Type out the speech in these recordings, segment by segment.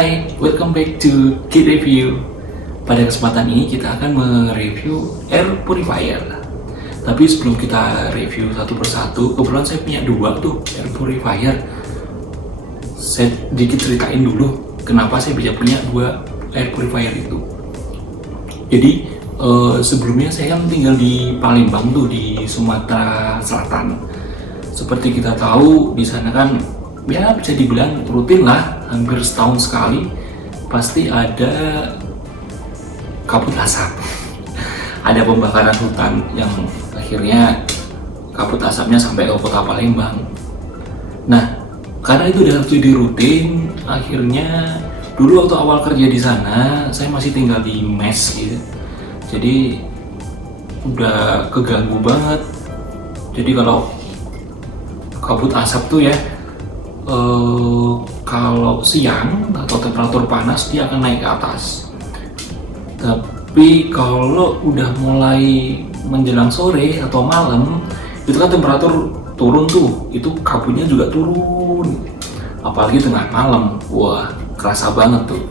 Hai, welcome back to Kid Review. Pada kesempatan ini kita akan mereview air purifier. Tapi sebelum kita review satu persatu, kebetulan saya punya dua tuh air purifier. Saya sedikit ceritain dulu kenapa saya bisa punya dua air purifier itu. Jadi sebelumnya saya kan tinggal di Palembang tuh, di Sumatera Selatan. Seperti kita tahu di sana kan ya bisa dibilang rutin lah, hampir setahun sekali pasti ada kabut asap. Ada pembakaran hutan yang akhirnya kabut asapnya sampai ke kota Palembang. Nah, karena itu udah jadi rutin, akhirnya dulu waktu awal kerja di sana saya masih tinggal di mes gitu. Jadi udah keganggu banget. Jadi kalau kabut asap tuh ya, kalau siang atau temperatur panas dia akan naik ke atas. Tapi kalau udah mulai menjelang sore atau malam, itu kan temperatur turun tuh, itu kabutnya juga turun. Apalagi tengah malam, wah kerasa banget tuh.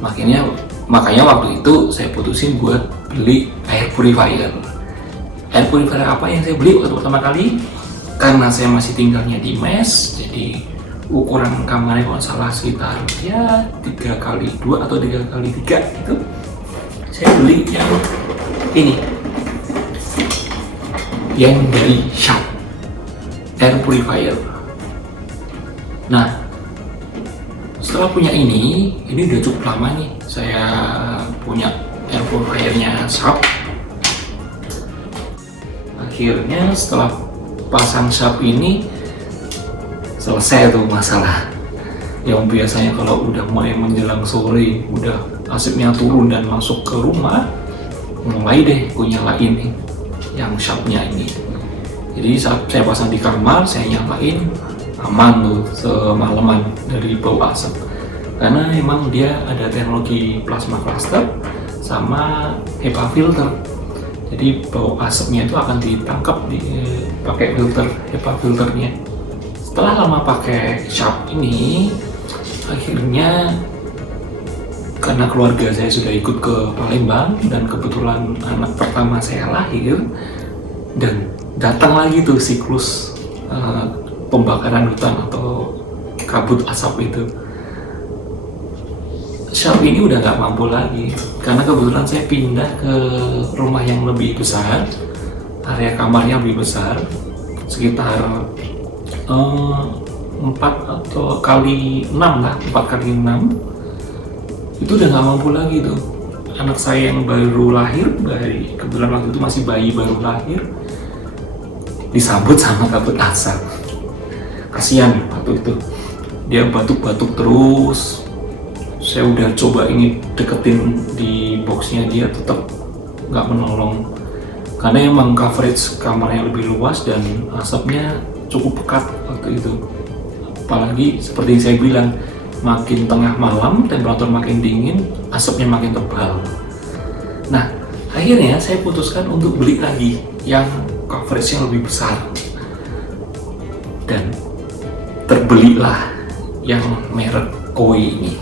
Makanya waktu itu saya putusin buat beli air purifier. Air purifier apa yang saya beli waktu pertama kali? Karena saya masih tinggalnya di mes, jadi ukuran kamarnya kalau salah sekitar ya 3x2 atau 3x3 gitu. Saya beli yang ini, yang dari Sharp air purifier. Nah, setelah punya ini udah cukup lama nih saya punya air purifiernya Sharp. Akhirnya setelah pasang Sharp ini selesai tuh masalah yang biasanya kalau udah mulai menjelang sore udah asapnya turun dan masuk ke rumah, mulai deh gue nyalain nih yang Sharpnya ini. Jadi saat saya pasang di kamar, saya nyalain, aman tuh semalaman dari bau asap, karena emang dia ada teknologi plasma cluster sama HEPA filter. Jadi bau asapnya itu akan ditangkap pakai filter HEPA filternya. Setelah lama pakai Sharp ini, akhirnya karena keluarga saya sudah ikut ke Palembang dan kebetulan anak pertama saya lahir, dan datang lagi tuh siklus pembakaran hutan atau kabut asap itu. Sharp ini udah nggak mampu lagi, karena kebetulan saya pindah ke rumah yang lebih besar, area kamarnya lebih besar, sekitar 4 atau kali 6 lah, 4 kali 6 itu udah nggak mampu lagi tuh. Anak saya yang baru lahir, kebetulan waktu itu masih bayi baru lahir, disambut sama kabut asap. Kasian waktu itu, dia batuk-batuk terus. Saya udah coba ini deketin di boxnya, dia tetap nggak menolong, karena emang coverage kamarnya lebih luas dan asapnya cukup pekat waktu itu. Apalagi seperti yang saya bilang, makin tengah malam temperatur makin dingin, asapnya makin tebal. Nah, akhirnya saya putuskan untuk beli lagi yang coveragenya lebih besar, dan terbelilah yang merek Koi ini.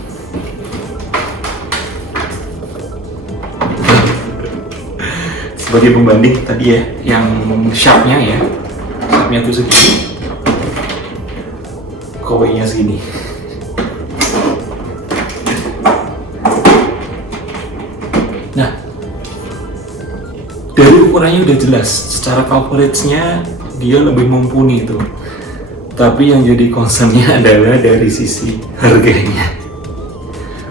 Sebagai pembanding tadi ya, yang Sharpnya tuh segini, Koi-nya segini. Nah, dari ukurannya udah jelas, secara coverage-nya dia lebih mumpuni itu. Tapi yang jadi concern-nya adalah dari sisi harganya.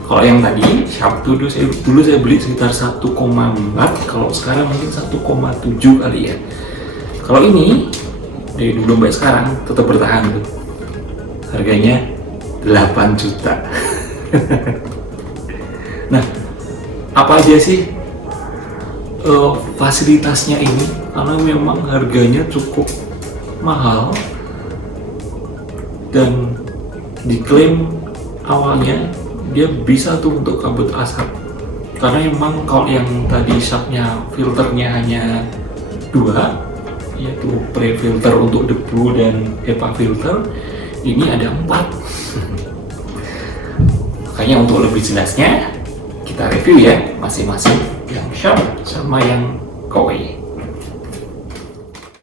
Kalau yang tadi Sharp dulu saya beli sekitar 1,4, kalau sekarang mungkin 1,7 kali ya. Kalau ini dari dulu sampai sekarang tetap bertahan tuh, harganya 8 juta. Nah, apa aja sih fasilitasnya ini? Karena memang harganya cukup mahal dan diklaim awalnya dia bisa tuh untuk kabut asap, karena memang kalau yang tadi Sharpnya filternya hanya 2, yaitu pre-filter untuk debu dan HEPA filter, ini ada 4. Makanya makanya untuk lebih jelasnya kita review ya masing-masing yang Sharp sama yang Koi.